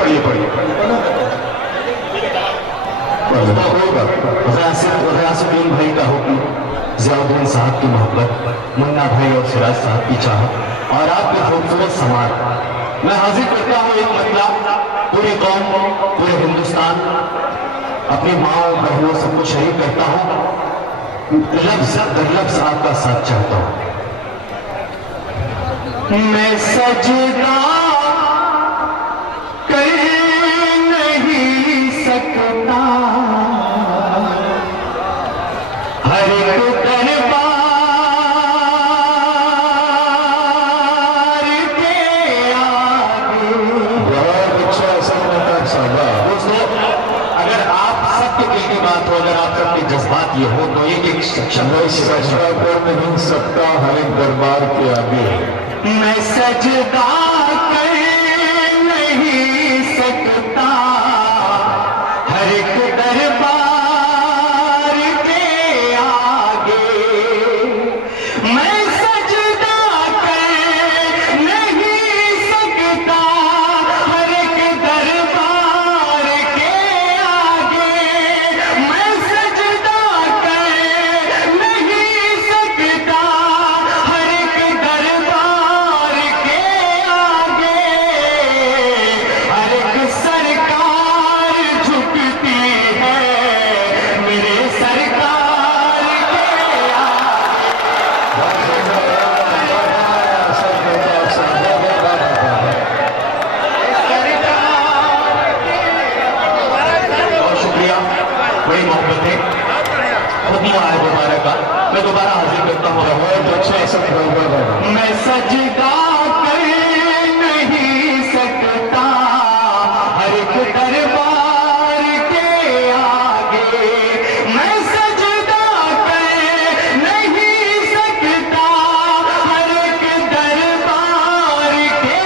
पढ़िए पढ़िए गयासुद्दीन भाई का हुक्म, जियाउद्दीन साहब की मोहब्बत, मुन्ना भाई और सिराज साहब की चाहत और आपके खूबसूरत समाज, मैं हाजिर करता हूँ एक मतलब पूरी कौम, पूरे हिंदुस्तान, अपनी माओ बहनों सबको शरीक करता हूँ, लफ्ज दर लफ्ज आपका साथ चाहता हूँ। मैं सजदा कर नहीं सकता हर एक दरबार के आगे। बहुत अच्छा दोस्तों, अगर आप सबके दिल की बात हो, अगर आप सबके जज्बात ये हो तो एक शब्द सजदा कर नहीं सकता हर एक दरबार के आगे। मैं सजदा कर नहीं सकता हर एक दरबार के आगे। मैं सजदा कर नहीं सकता हर एक दरबार के आगे। मैं सजदा कर नहीं सकता हर एक दरबार के आगे। हर एक सरकार झुकती है मेरे सरकार के आगे। बहुत शुक्रिया, बड़ी मोहब्बत है, खुद ही आया दोबारा का, मैं दोबारा हाजिर करता हूँ। बहुत अच्छा सब मैं सजदा कर नहीं सकता हर एक दरबार के आगे। मैं सजदा कर नहीं सकता हर एक दरबार के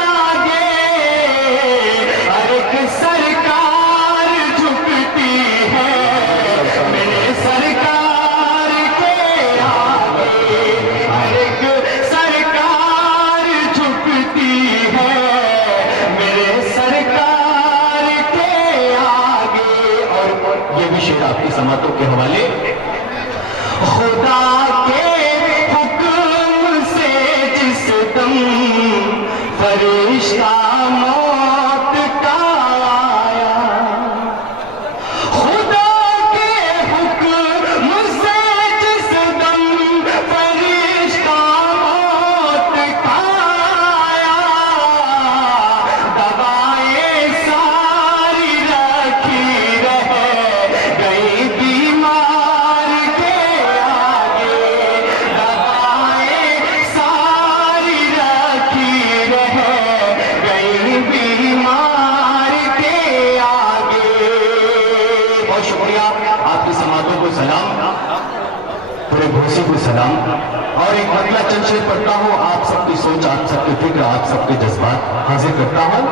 आगे। हर एक सरकार झुकती है मेरे सरकार के आगे। हर एक सरकार झुकती है मेरे सरकार के आगे। और ये भी शेर आपकी समातों के हवाले। खुदा के हुक्म से जिस दम फरिश्ता मौत का आया। खुदा के हुक्म से जिस दम फरिश्ता मौत का आया। दवाएं सारी रखी रह गई बीमार के आगे। दवाएं सारी रखी रह गई बीमार के आगे। बहुत शुक्रिया, आपकी समातों को सलाम, पूरे घोसी को सलाम। और एक मतला चंद शेर पढ़ता हूँ, आप सबकी सोच, आप सबकी फिक्र, आप सबके जज्बात हाजिर करता हूँ।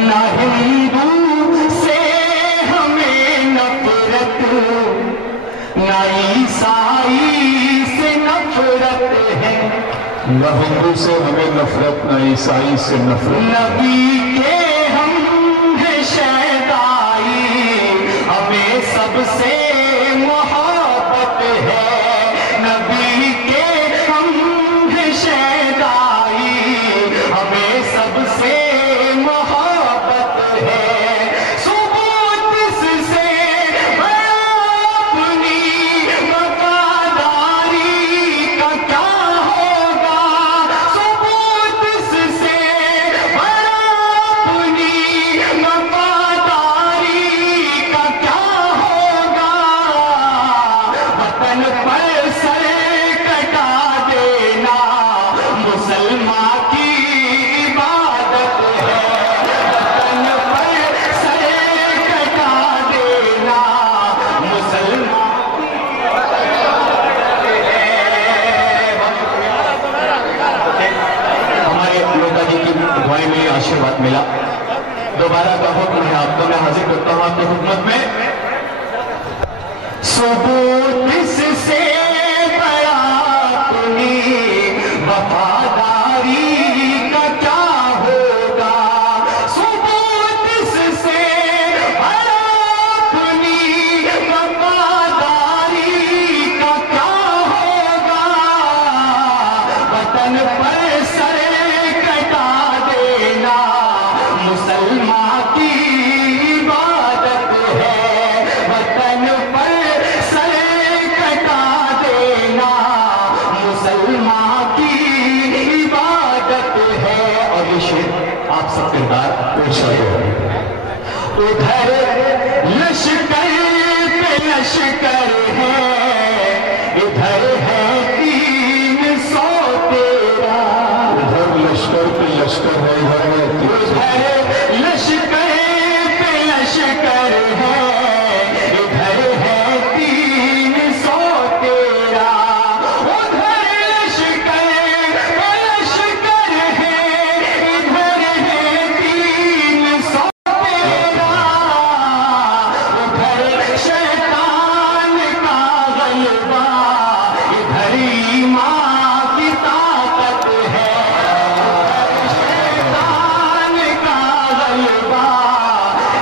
ना हिंदू से हमें नफरत, ना ईसाई से नफरत है। न हिंदू से हमें नफरत, न ईसाई से नफरत। नबी के हम हैं शैदाई, हमें सबसे मोहब्बत है। नबी के हम हैं शैदाई, हमें सबसे मोहब्बत है। सुबूत इससे बड़ा अपनी वफादारी का क्या होगा। सुबूत इससे बड़ा अपनी वफादारी का क्या होगा। वतन पर सर कटा देना मुसलमान की इबादत है। वतन पर सर कटा देना मुसलमान की इबादत है। हमारे नेताजी की दुआएं मिली, आशीर्वाद मिला, दोबारा का हुक्म है आपको, मैं हाजिर करता हूँ आपकी हुकूमत में। सबूत इससे बड़ा अपनी वफादारी का क्या होगा। सबूत वतन पर सर कटा देना मुसलमान की इबादत है। वतन पर सर कटा देना मुसलमान की इबादत है। और ये शेर आप सब किरदार पेश करें। उधर लश्कर पे लश्कर है, इधर है 313। उधर लश्कर पे लश्कर है, इधर लश्कर पे लश्कर है, इधर है 313। उधर लश्कर पे लश्कर है, इधर है 313। उधर शैतान का गलबा, इधर ईमान की ताकत है। शैतान का गलबा,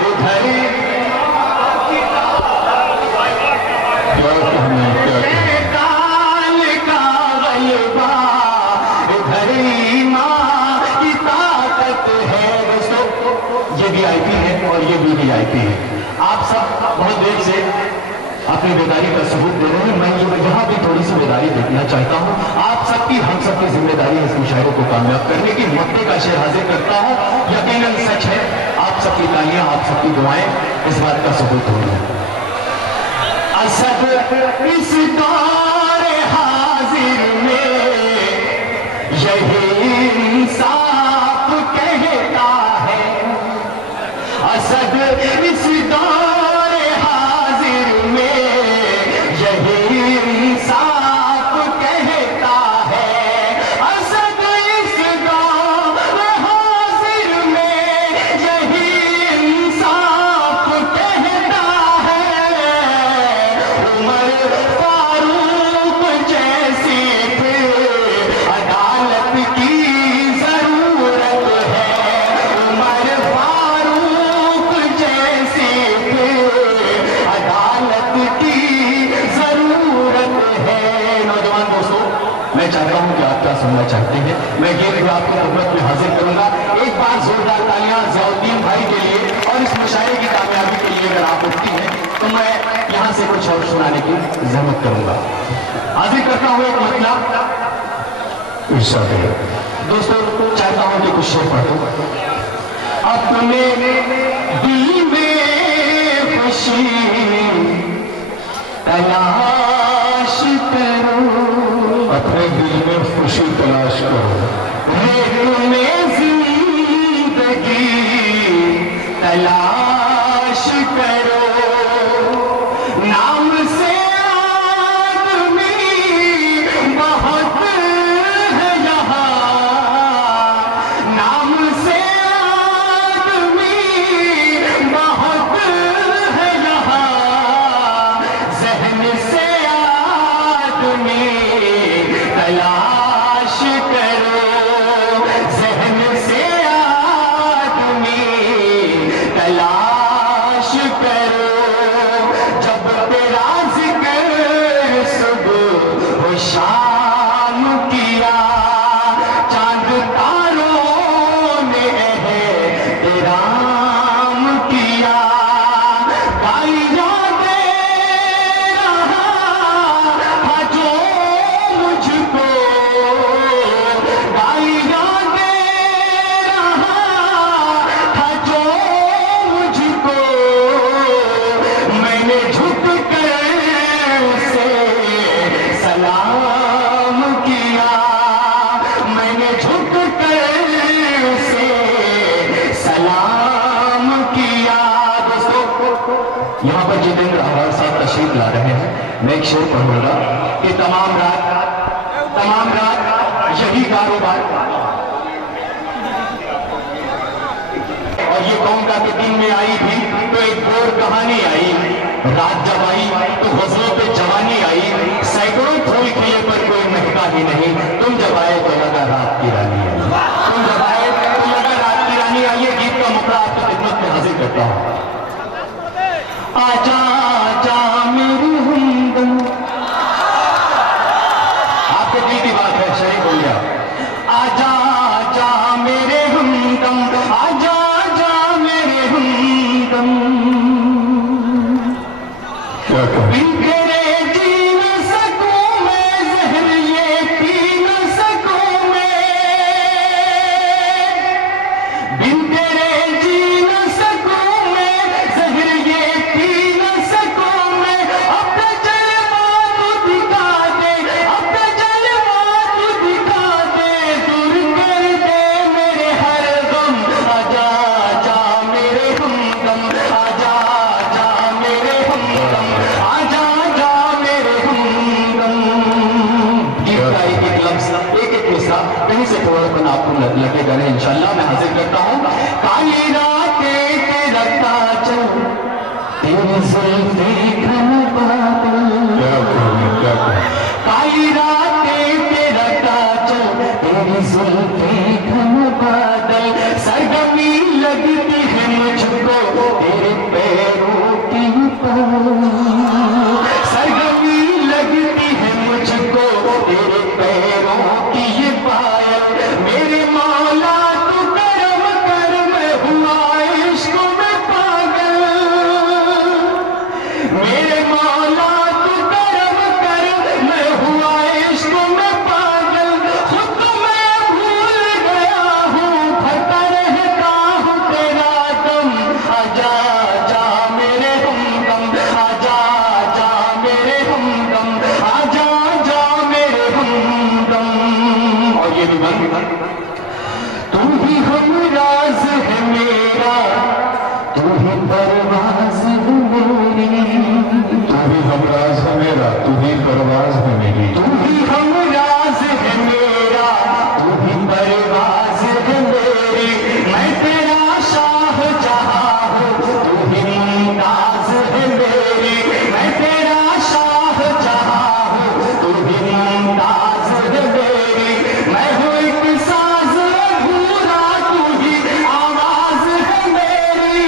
इधर शैतान का गलबा, इधर ईमान की ताकत है। दोस्तों, ये VIP है और ये भी VIP है। आप सब बहुत देर से अपनी बेदारी का सबूत दे रहे हैं। मैं यहाँ भी थोड़ी सी बेदारी देखना चाहता हूँ। आप सबकी, हम सबकी जिम्मेदारी है इस मुशायरे को कामयाब करने की। मक्के का शेर हाजिर करता हूँ, यकीनन सच है। आप सबकी तालियां, आप सबकी दुआएं इस बात का सबूत होंगी। असद इस दौर हाजिर में यही इंसाफ कहता है। असद इस दौर हाजिर में यही इंसाफ कहता है। असद इस दौर हाजिर में यही इंसाफ कहता है। उमर फारूक जैसे थे, अदालत की जरूरत है। उमर फारूक जैसे थे, अदालत की जरूरत है। नौजवान दोस्तों, मैं चाहता हूं कि आप क्या सुनना चाहते हैं। मैं ये भी आपको खिदमत में हाजिर करूंगा। एक बार जोरदार तालियां ज़ियाउद्दीन भाई के लिए और इस मुशायरे की कामयाबी के लिए अगर आप उठती हैं तो मैं यहां से कुछ और सुनाने की जहमत करूंगा। हाजिर करता हूं एक मतलब इरशाद है। दोस्तों, चाहता हूं कि कुछ शेर पढ़ दूं। अपने दिल में खुशी तलाश करो, अपने दिल में खुशी तलाश करो। रेत में जिंदगी तलाश करो। नाम से आदमी बहुत है यहाँ, नाम से आदमी बहुत है यहाँ। जहन से आदमी तलाश करो, जहन से आदमी तलाश करो। जब तेरा जिक्र सुबह हो शाम किया, चांद तारों ने एहतराम किया। गालियां दे रहा था जो मुझको, गालियां दे रहा था जो मुझको। मैंने झुक कर उसे सलाम किया, मैंने झुक कर उसे सलाम किया। दोस्तों, यहाँ पर जितेंद्र आवाज साहब तशरीफ ला रहे हैं। मैं एक शेर पढ़ूंगा कि तमाम रात यही कारोबार। और ये कहूंगा कि दिन में आई भी तो एक बोर कहानी आई, रात जब आई तो गजलों पे जवानी आई। सैकड़ों फूल खिले पर कोई महका ही नहीं, तुम जब आए तो लगा रात की रानी आई। तुम जब आए तो लगा रात की रानी आई। ये गीत का मुकरा आपकी खिदमत में हाजिर करता हूं। आजा आजा मेरी हमदम, आपके दिल की बात है, शरीक हो गया। हमदम, आजा आजा मेरे हमदम। बिन तेरे जी न सकूं मैं, जहर ये पी न सकूं मैं। बिन तेरे जी न सकूं मैं, जहर ये पी न सकूं मैं। अपना जलवा तू दिखा दे, अपना जलवा तू दिखा दे, दूर कर दे मेरे हर गम। आजा आजा मेरे हमदम, आजा आजा मेरे हमदम, आजा आजा मेरे हमदम। गीत का एक लफ्ज, एक मिसरा कहीं से थोड़ा बना आपको लगेगा नहीं, इंशाल्लाह मैं हाजिर करता हूँ। काली रातें तेरा काजल, तेरी जुल्फे घन बादल। काली रातें तेरा काजल, तेरी जुल्फे घन बादल। सरगमी लगती है मुझको तेरे पैरों की पायल। सरगमी लगती है मुझको तेरे पैरों की ये पायल। मेरे मौला तू करम कर, मैं हुआ इश्क में पागल। मेरे मौला तू करम कर, मैं हुआ इश्क में पागल। खुद मैं भूल गया हूँ, भटका रहता हूँ तेरा दम। आजा आजा मेरे हमदम, आजा आजा मेरे हमदम, आजा आजा मेरे हमदम। और ये भी बन, तू ही हमराज है मेरा, तू ही परवाज है मेरी। तू ही हमराज है मेरा, तू ही परवाज है मेरी। तू ही हमराज है मेरा, तू ही परवाज है मेरी। मैं तेरा शाह जहां हूँ, तू ही मुमताज है मेरी। मैं तेरा शाह जहां हूँ, तू ही मुमताज है मेरी। मैं हूँ एक साज अधूरा, तू ही आवाज है मेरी।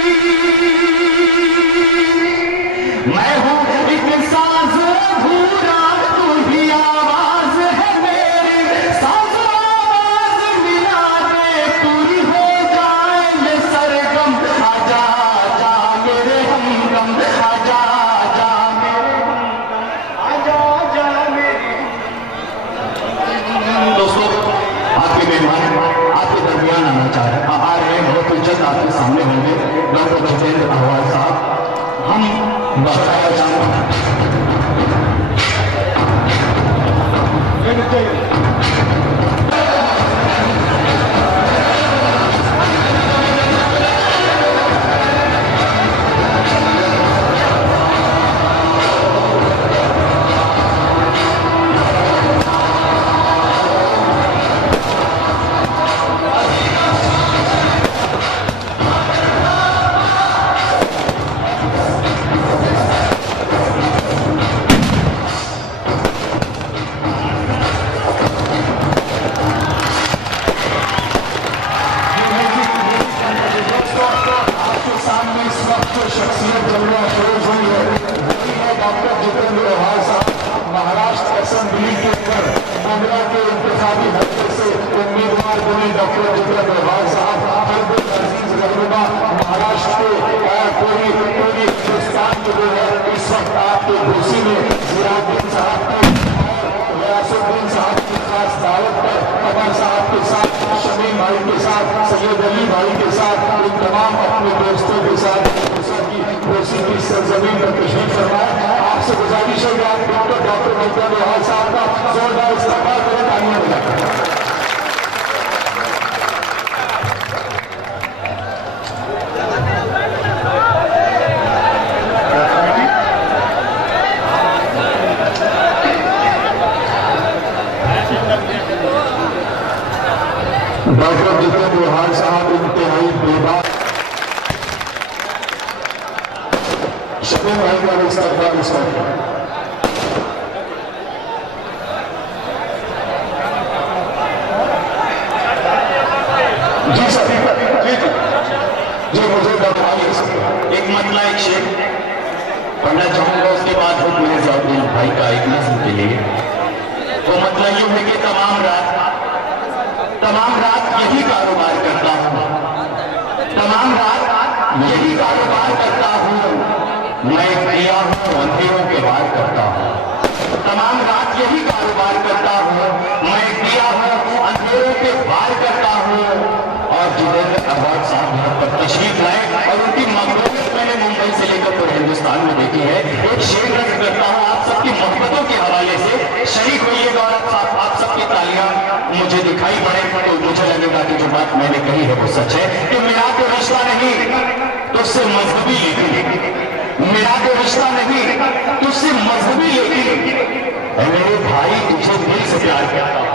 मैं हूँ एक साज अधूरा, तू ही आवाज है मेरी। साज आवाज मिला दे, पूरी हो जाए ये सरगम। आजा आजा मेरे हमदम, आजा आजा मेरे हमदम, आजा आजा मेरे। दोस्तों, आपके मेहमान आपके दरमियान आना चाह रहे हैं, आ रहे हैं, बहुत जल्द आपके सामने होंगे डॉक्टर जितेंद्र अहवाल साहब। हम बताया जाना सैयद अली भाई के साथ, इन तमाम अपने दोस्तों के साथ की सरजमीन पर तशरीफ फरमाए। आपसे गुजारिश है कि आप डॉक्टर जितेंद्र अहवाल साहब का जोरदार इस्तेमाल करें, तालियां बजाएं। डॉक्टर जितेंद्र अहवाल साहब इंतहाई बेबाक शबीर भाई का इस्तेमाल इस वक्त जी सर जी मुझे एक मतला एक शेर पढ़ना चाहूंगा, उसके बाद हुक्म मेरे भाई का एक नज़्म के लिए। तो मतलब ये है कि तमाम रात यही कारोबार करता हूँ, अंधेरों के वार करता हूँ, तमाम रात यही कारोबार करता हूँ, मैं दिया हूँ अंधेरों के वार करता हूँ। और जितेंद्र अहवाज साहब यहाँ पर तशरीफ लाए और उनकी मकबूलियत मैंने मुंबई से लेकर पूरे हिंदुस्तान में देखी है। एक शेर रख करता हूँ आप सबकी मोहब्बतों के हवाले से, शरीक होइएगा और आप सबकी तालियां मुझे दिखाई पड़े तो मुझे लगेगा कि जो बात मैंने कही है वो सच है कि मेरा तो रिश्ता नहीं तुझसे मजहबी लेकिन, मेरा तो रिश्ता नहीं तुझसे मजहबी लेकिन मेरे भाई तुझे दिल से प्यार करता हूं,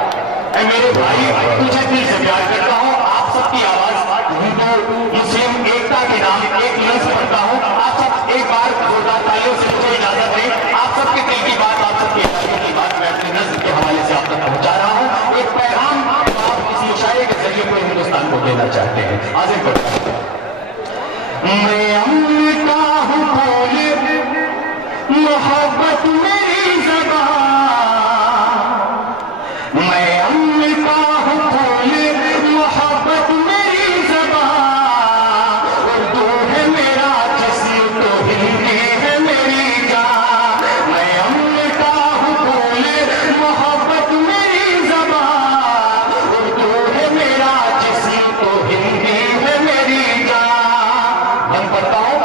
मेरे भाई तुझे दिल से प्यार करता हूं। आप सबकी आवाज हिंदू मुस्लिम एकता के नाम एक लफ्ज पढ़ता हूं। आप सब एक बार जोरदार तालियों से मुझे इजाजत दें। आप सबके दिल की बात, आप सबकी तालियों की बात मैं अपने नज़्म के हवाले से आप तक पहुंचा रहा हूं। एक पैगाम आप इस मुशायरे के जरिए पूरे हिंदुस्तान को देना चाहते हैं। आगे बढ़ता हूं। मैं अमृता हूं बोले मोहब्बत मेरी ज़बान, मैं अमृता हूं बोले मोहब्बत मेरी ज़बान, उर्दू है मेरा जिस्म तो हिंदी है मेरी जान। मैं अमृता हूं बोले मोहब्बत मेरी ज़बान, उर्दू है मेरा जिस्म तो हिंदी है मेरी जान। हम पढ़ता हूं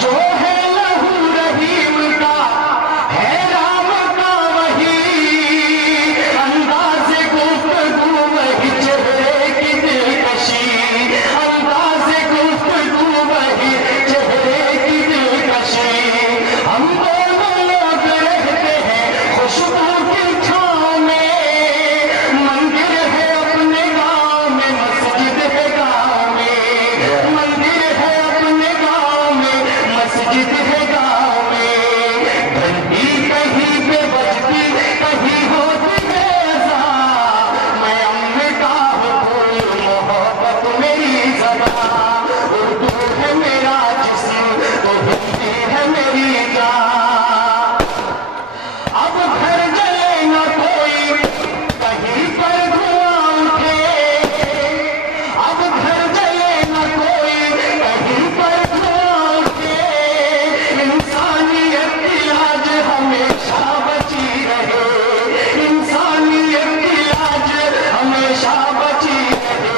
जो है लहू रहीम का है राम का वही, अंदाज़े गुफ्तगू वही चेहरे की दिलकशी, अंदाज़े गुफ्तगू वही चेहरे की दिलकशी। हम दोनों लोग रहते हैं खुशबू की छाँव में, मंदिर है अपने गाँव में, मस्जिद है गाँव में, मंदिर है अपने गाँव में, मस्जिद है गाँव में। घंटी कहीं पे बजती कहीं होती है अज़ान, मैं अमृता हूँ बोल मोहब्बत मेरी ज़बान, उर्दू है मेरा जिस्म तो हिंदी है मेरी जान। अब घर जले न कोई कहीं पर धुआं उठे, अब घर जले न कोई कहीं पर धुआं उठे, इंसानियत की लाज हमेशा बची रहे, इंसानियत की लाज हमेशा बची रहे।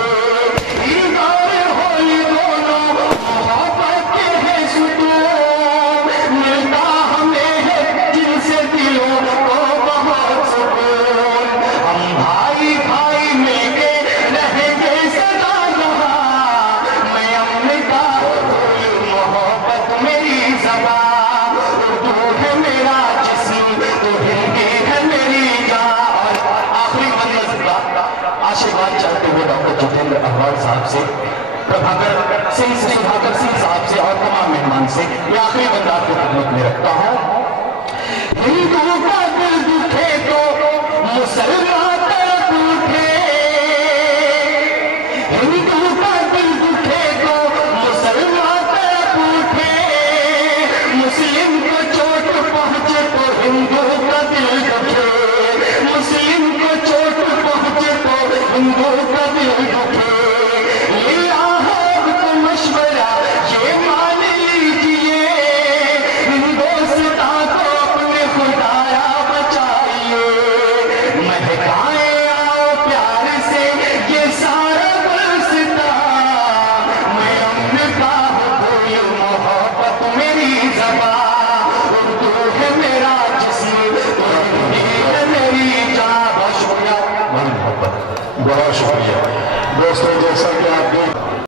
ईद और होली दोनों मोहब्बत के हैं सुकून, मिलता हमें है जिनसे दिलों को बहुत सुकून। हम भाई भाई मिलके रहेंगे सदा यहाँ, मैं अमृता बोल मोहब्बत मेरी ज़बान, उर्दू है मेरा जिस्म तो हिंदी है मेरी जान। और आखिरी मंजिल आशीर्वाद चाहते हुए डॉक्टर जितेंद्र अहवाज साहब से, प्रभाकर सिंह से, सुधाकर सिंह साहब से और तमाम मेहमान से ये आखिरी बंदा आपकी खिदमत में रखता हूं। हिंदू का दिल दुखे तो मुसलमान तड़प उठे, हिंदू का दिल दुखे तो मुसलमान तड़प उठे, मुस्लिम को चोट पहुंचे तो हिंदू का दिल दुखे, मुस्लिम को चोट पहुंचे तो हिंदू